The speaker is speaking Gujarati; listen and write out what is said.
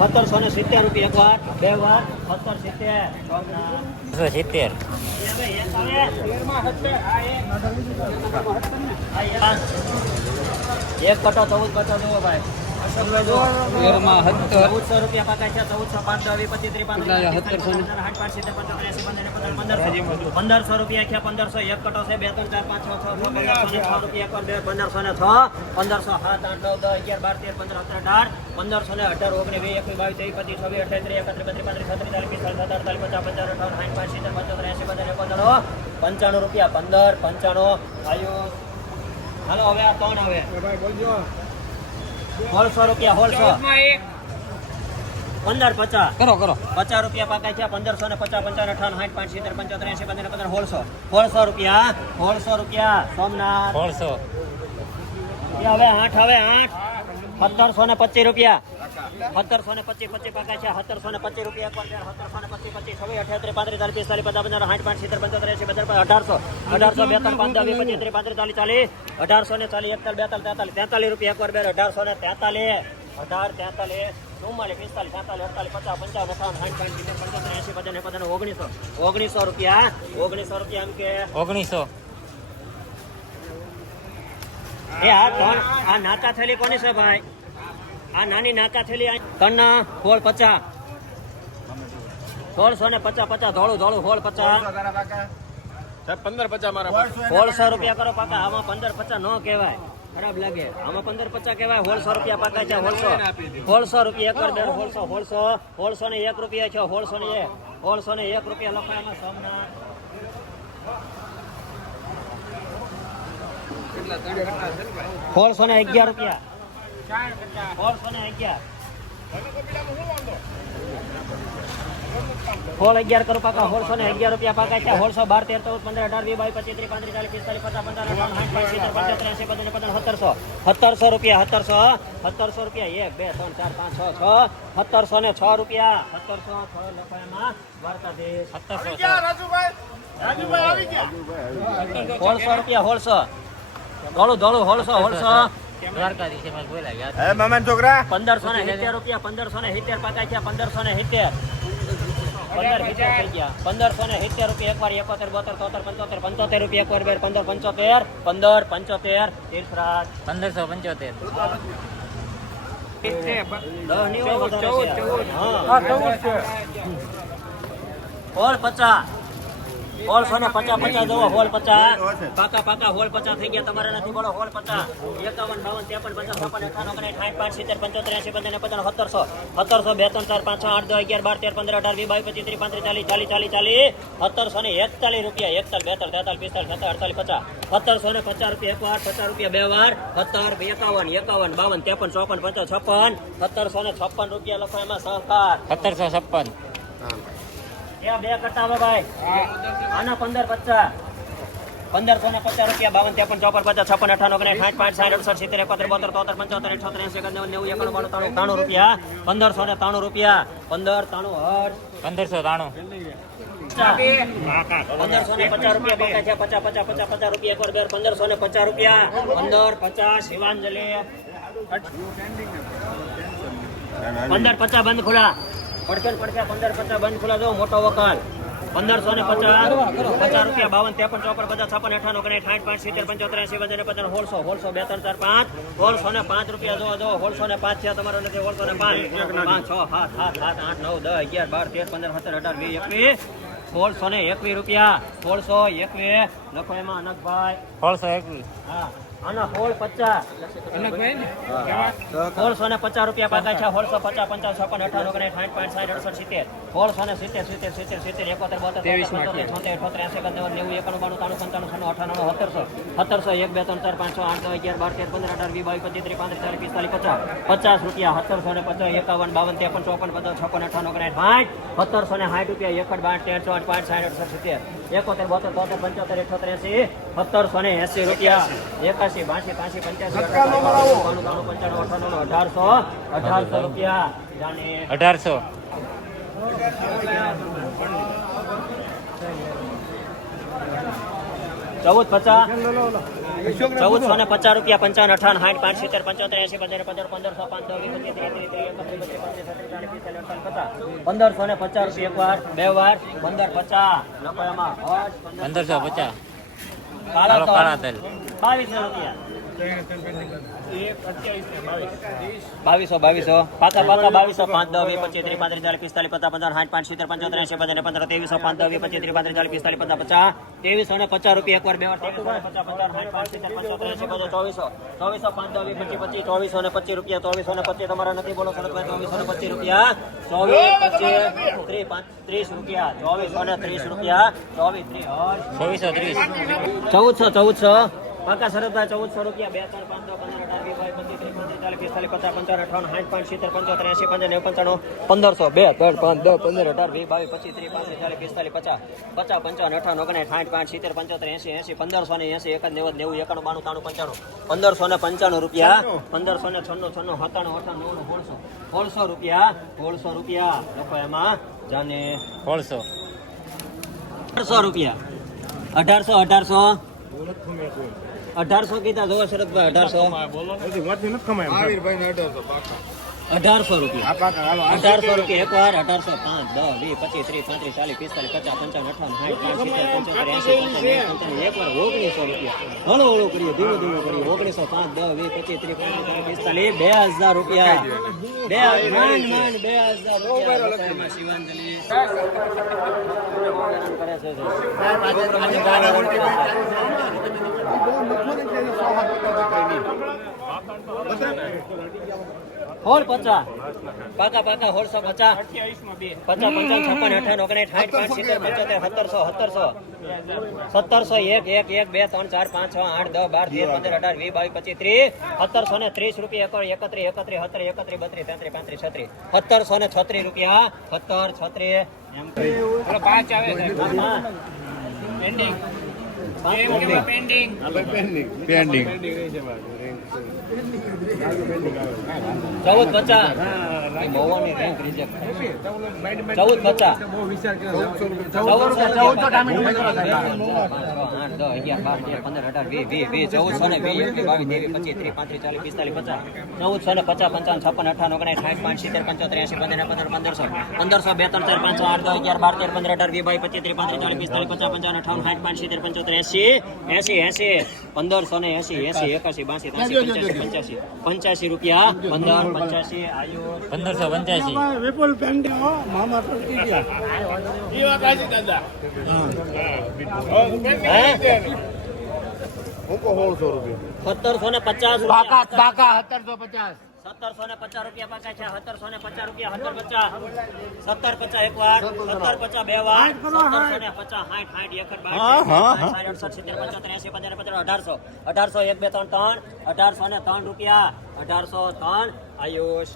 સત્તરસો ને સિત્તેર રૂપિયા એક વાર બે વાર સત્તર સિત્તેર સિત્તેર એક કટો ચૌદ કટો જોવો ભાઈ. પંદરસો. રૂપિયા પંદરસો. એક કટો છે બે ત્રણ ચાર પાંચ છ રૂપિયા બે પંદરસો ને છ પંદરસો સાત આઠ નવ દસ અગિયાર બાર તેર પંદર સત્તર અઢાર પંદરસો ને અઢાર ઓગણીસ વીસ એકવીસ બાવીસ ત્રીસ પચીસ છવ્વીસ અઠાવીસ ત્રીસ એકત્રીસ બત્રીસ પાંત્રીસ છત્રીસ ચાલીસ પિસ્તાલીસ સત્તર પચાસ પંચાવન અઠાવન સાઠ પાંચ સિત્તેર પંચોતેર એંસી પંદર એકોતેર પંચાણું રૂપિયા પંદર પંચાણું. આયુષ હાલો હવે આ કોણ આવે સોળસો રૂપિયા સોળસો પંદર પચાસ. કરો કરો. પચાસ રૂપિયા પાકા છે પંદરસો ને પચાસ પંચાવન અઠાવન સાઠ પાંચ સિત્તેર પંચોતેર એસી પંદર પંદર સોળસો સોળસો રૂપિયા સોળસો રૂપિયા. સોમનાથ. સોળસો એ હવે આઠ હવે આઠ. સત્તરસો ને પચીસ રૂપિયા. સત્તરસો ને પચીસ પચીસ પાકા છે સત્તરસો ને પચીસ રૂપિયા એક વાર સત્તરસો ને પચીસ પચીસ. છવ્વીસ અઠ્યાત્રીસ પાંત્રીસ ચાલીસ પિસ્તાલીસ પચાસ પંદર સાઠ પાંચ સિત્તેર પંચોતેર એંસી પંદર અઢારસો. અઢારસો બેતાલીસ પાંચ વીસ પચીસ ત્રીસ પાંત્રીસ ચાલીસ ચાલીસ. અઢારસો ને ચાલીસ તેતાલીસ. તેતાલીસ રૂપિયા એક વાર બે અઢારસો ને તેતાલીસ. અઢાર તેતાલીસ. ચુમ્માલીસ પિસ્તાલીસ સાતાલીસ અડતાલીસ પચાસ પંચાવન અઠાવન સાઠ પાંચ સિત્તેર પંચોતેર એંસી પચાસ પચાસ ઓગણીસો. ઓગણીસો રૂપિયા. ઓગણીસો રૂપિયા એમ કે ઓગણીસો. એ આ કોણ? આ નાતા થેલી કોની છે ભાઈ? આ નાની નાકા થેલી આ કન્ના હોળ પચા. સોળસો ને પચાસ પચાસ ધોળું ધોળું હોળ પચાસ પંદર પચાસ મારા સોળસો રૂપિયા કરો. પાકા આમાં પંદર પચાસ ન કહેવાય. ખરાબ લાગે. આમાં પંદર પચાસ કહેવાય હોળસો રૂપિયા પાકા છે હોળસો. હોળસો રૂપિયા એક દર હોળસો હોળસો. હોળસો ને એક રૂપિયા છે હોળસો ને એક. હોળસો ને એક રૂપિયા લખાય આમાં સોમનાથ. સોળસો ને અગિયાર રૂપિયા. સોળ અગિયાર કરો પાકા સોળસો ને અગિયાર રૂપિયા પાકા છે. સોળસો બાર તેર ચૌદ પંદર અઢાર વીસ બાવીસ પચીસ ત્રીસ પાંત્રીસ ચાલીસ પિસ્તાલીસ પચાસ પંદર પંચોતેર એંસી પંદર પંદર સત્તરસો. સત્તરસો રૂપિયા સત્તરસો સત્તરસો રૂપિયા. એક બે ત્રણ ચાર પાંચ છ છ સત્તરસો ને છ રૂપિયા. સત્તરસો છ લખાયમાં દ્વારકાધીશ સત્તરસો સોળસો રૂપિયા સોળસો ધોળું ધોળું સોળસો સોળસો દ્વારકાધીશ એમાં બોલા ગયા હે મામા છોકરા? પંદરસો ને સિત્તેર રૂપિયા પંદરસો ને સિત્તેર પાકા છે પંદરસો ને સિત્તેર. પંદર સિત્તેર થઈ ગયા. પંદરસો ને સિત્તેર રૂપિયા એકવાર એકોતેર બોતેર તોતેર પંચોતેર પંચોતેર રૂપિયા એકવાર બે પંદર પંચોતેર. પંદર પંચોતેર. તીર્થરાજ. પંદરસો પંચોતેર. દસ નહીં વધારે છે. ને પચાસ પચાસ જુઓ હોળ પચાસ. પાકા પાકા હોલ પચાસ થઈ ગયા. તમારે નથી બોલો હોલ પચાસ. એકાવન બાવન ત્રેપન પચાસ છપ્પન અઠાણું ઓગણીસ સાઠ પાંચ સિત્તેર પંચોતેર એસી પંદર પંદર પચાસ સત્તરસો. સત્તરસો બે ત્રણ ચાર પાંચ છ આઠ દસ અગિયાર બાર તેર પંદર અઢાર વીસ બાવીસ પચીસ ત્રીસ પાંત્રીસ ચાલીસ ચાલીસ ચાલીસ ચાલીસ. સત્તરસો ને એકતાલીસ રૂપિયા. એકતાલીસ બેતાલીસ તેતાલીસ પિસ્તાલીસ સત્તર અડતાલીસ પચાસ. સત્તરસો ને પચાસ રૂપિયા એક વાર પચાસ રૂપિયા બે વાર. સત્તર એકાવન એકાવન બાવન ત્રેપન ચોપન પંચાવન છપ્પન. સત્તરસો ને છપ્પન રૂપિયા લખો એમાં સહકાર સત્તરસો છપ્પન. ત્યાં બે કરતા હવે ભાઈ. આના પંદર પચાસ. પંદરસો ને પચાસ રૂપિયા બાવન ત્રેપન ચોપન પચાસ છપ્પન અઠાણું ઓગણીસ સાઠ પાંચ સાઠ અડસઠ સિત્તેર એકોતેર બોતેર તોતેર પંચોતેર અઠોતેર એંસી એકાવન નેવું એકાણું બાણું ત્રાણું ત્રાણું રૂપિયા. પંદરસો ને ત્રાણું રૂપિયા. પંદર ત્રાણું હઠ પંદરસો ત્રાણું. પંદરસો ને પચાસ રૂપિયા પાકા છે. પચાસ પચાસ પચાસ પચાસ રૂપિયા એકવાર બે પંદરસો ને પચાસ રૂપિયા. પંદર પચાસ શિવાંજલિ. પંદર પચાસ બંધ ખુલ્લા પડશે ને પડશે પંદર પચાસ બંધ ખુલા દો મોટો વકાલ પંદરસો ને પચાસ પચાસ રૂપિયા બાવન ત્રેપન ચોપન પચાસ છપ્પન અઠાણું ઓગણીસ સાઠ પાંચ સિત્તેર પંચોતેર એસી વજન પચાસ હોળસો હોળસો બે ત્રણ ચાર પાંચ હોળસો ને પાંચ રૂપિયા જો જો હોળસો ને પાંચ છે તમારો નથી હોળસો ને પાંચ. પાંચ છ સાત સાત સાત આઠ નવ દસ અગિયાર બાર તેર પંદર સત્તર અઢાર વીસ એકવીસ. સોળસો ને એકવીસ રૂપિયા સોળસો એકવીસ. લખો એમાં અનકભાઈ સોળસો એકવીસ. હા. આના હોળ પચાસ. સોળસો ને? પચાસ રૂપિયા પાકા છે. પચાસ પંચાવન છપ્પન અઠાવન ઓગણીસ સાઠ પાંચ સાઠ અડસઠ સિત્તેર. સોળસો ને સિત્તેર સિત્તેર સિત્તેર સિત્તેર એકોતેર બોતેર પંચોતેર છોતેર અઠોતેર એસી પંદર નેવું એકાણું બાણું ત્રાણું પંચાણું અઠાણું સત્તરસો. સત્તરસો એક બે ત્રણ ચાર પાંચ છ આઠ અગિયાર બાર તેર પંદર અઢાર વીસ બાવીસ પચીસ ત્રીસ પાંત્રીસ ચાલીસ પિસ્તાલીસ પચાસ. પચાસ રૂપિયા સત્તરસો ને પચાસ એકાવન બાવન ત્રેપન ચોપન પચાસ છપ્પન અઠાણું ઓગણીસ સાઠ સત્તરસો ને સાઠ રૂપિયા એકડ બાર તેર ચોટ પાંચ સાઠ અડસઠ સિત્તેર. એકોતેર બોતેર તોતેર પંચોતેર અઠોતેર એસી સત્તરસો ને એસી રૂપિયા. એકાસી બાસી પાંસી પંચ્યાસી બાણું પંચાણું અઠાણું અઢારસો અઢારસો રૂપિયા. અઢારસો. ચૌદ પચાસ ચૌદસો ને પચાસ રૂપિયા પંચાવન અઠાવન સાઠ પાંચ સિત્તેર પંચોતેર એસી પંદર પંદર પંદરસો પચીસ પંદરસો ને પચાસ રૂપિયા એક વાર બે વાર પંદર પચાસ. પંદરસો પચાસ. બાવીસો રૂપિયા. બાવીસો બાવીસો. પાકા પાકા બાવીસો પાંચ દસ વીસ પચીસ ત્રીસ પાંત્રીસ ચાલીસ પિસ્તાલીસ પચાસ પંદર સાઠ પાંચ સિત્તેર પંચોતેર એસી પંદર પંદર ત્રેવીસો પાંચ દસ વીસ પચીસ ત્રીસ પાંત્રીસ ચાલીસ પિસ્તાલીસ પચાસ પચાસ ત્રેવીસો ને પચાસ રૂપિયા એક વાર બે વાર પચાસ પંદર સાઠ પાંચ સિત્તેર પંચોતેર એસી પંદર ચોવીસો ચોવીસો પાંચ દસ વીસ પચીસ પચીસ ચોવીસો ને પચીસ રૂપિયા ચોવીસો ને પચીસ તમારા નથી બોલો શરતભાઈ ચોવીસો ને પચીસ રૂપિયા ચોવીસ પચીસ ત્રીસ ત્રીસ રૂપિયા ચોવીસો ને ત્રીસ રૂપિયા. ચોવીસો ત્રીસ. ચૌદસો ચૌદસો પાકા સરદાર ચૌદસો રૂપિયા બે ત્રણ પાંચ પંદર અઢાર વીસ બાવીસ પચીસ ત્રીસ પાંત્રીસ ચાલીસ પિસ્તાલીસ પચાસ પંચાવન અઠાવન સાઠ પાંચ સિત્તેર પંચોતેર એસી નેવું પંચાણું પંદરસો બે ત્રણ પાંચ દસ પંદર અઢાર વીસ બાવીસ પચીસ ત્રીસ પાંત્રીસ ચાલીસ પિસ્તાલીસ પચાસ પચાસ પંચાવન અઠાવન ઓગણીસ સાઠ પાંચ સિત્તેર પંચોતેર એસી એસી પંદરસો ને એસી એક નેવું નેવું એકાણું બાણું તાણું પંચાણું પંદરસો ને પંચાણું રૂપિયા પંદરસો ને છન્નું છન્નું સત્તાણું અઠાણું નવ્વાણું સોળસો સોળસો રૂપિયા સોળસો રૂપિયા. લોકો એમાં જાને સોળસો. અઢારસો રૂપિયા. અઢારસો અઢારસો. અઢારસો કીધા જોવો શરદભાઈ અઢારસો. અઢારસો રૂપિયા અઢારસો રૂપિયા. એક વાર અઢારસો પાંચ દસ વીસ પચીસ ત્રીસ પાંત્રીસ ચાલીસ પિસ્તાલીસ પચાસ પંચાવન અઠાવન સાઠ પાંચ સિત્તેર પંચોતેર એસી પંચાવન એક વાર ઓગણીસો રૂપિયા. હળો હળો કરીએ ધીમે ધીમે કરીએ. ઓગણીસો પાંચ દસ વીસ પચીસ ત્રીસ પાંત્રીસ ચાલીસ પિસ્તાલીસ બે હજાર રૂપિયા બે માંડ માંડ બે હજાર રૂપિયા શિવાંજલિ. કરે છે હોળ પચાસ પાકા પાકા હોળસો પચાસ પચાસ પંચાવન છપ્પન અઠાવન ઓગણીસ સાઠ પાંચ સિત્તેર પંચોતેર સત્તરસો સત્તરસો. સત્તરસો એક એક એક બે ત્રણ ચાર પાંચ છ આઠ દસ બાર તેર પંદર અઢાર વીસ બાવીસ પચીસ ત્રીસ. સત્તરસો ને ત્રીસ રૂપિયા એકત્રીસ એકત્રીસ સત્તર એકત્રીસ બત્રીસ તેત્રીસ પાંત્રીસ છત્રીસ. સત્તરસો ને છત્રીસ રૂપિયા. સત્તર છત્રીસ. પાંચ આવે પાંચ. પેન્ડિંગ. પેન્ડિંગ ચૌદ પચાસ. ચૌદ રેન્ક ચૌદ પચાસ આઠ અગિયાર બાર પંદર અઢાર વીસ વીસ વીસ ચૌદસો ને વીસ એકવીસ બાવીસ ત્રેવીસ પચીસ ત્રીસ પાંત્રીસ ચાલીસ પિસ્તાલીસ પચાસ ચૌદસો ને પચાસ પંચાવન છપ્પન અઠાવન ઓગણીસ સાઠ પાંચ સિત્તેર પંચોતેર એસી પંદર પંદર પંદરસો પંદરસો બે ત્રણ ચાર પાંચ છ આઠ દસ અગિયાર બાર તેર પંદર અઢાર વીસ બાવીસ પચીસ ત્રીસ પાંત્રીસ ચાલીસ પિસ્તાલીસ પચાસ પંચાવન અઠાવન સાઠ પાંચ સિત્તેર પંચોતેર એસી એસી એસી પંદરસો ને એસી એસી એકાસી બાસી ત્યાસી પંચ્યાસી. રૂપિયા પંદર પંચ્યાસી આયુ. પંદરસો પંચ્યાસી. હે મૂકો સોળસો રૂપિયા. સત્તરસો ને પચાસ રૂપિયા. સત્તરસો ને પચાસ રૂપિયા પાકા છે સત્તરસો ને પચાસ રૂપિયા સત્તર પચાસ. સત્તર પચાસ એક વાર સત્તર પચાસ બે વાર સત્તરસો ને પચાસ સાઠ સાઠ સાઠ અડસઠ સિત્તેર પંચોતેર એસી પંદર પંદર અઢારસો. અઢારસો એક બે ત્રણ ત્રણ. અઢારસો ને ત્રણ રૂપિયા. અઢારસો ત્રણ. આયુષ.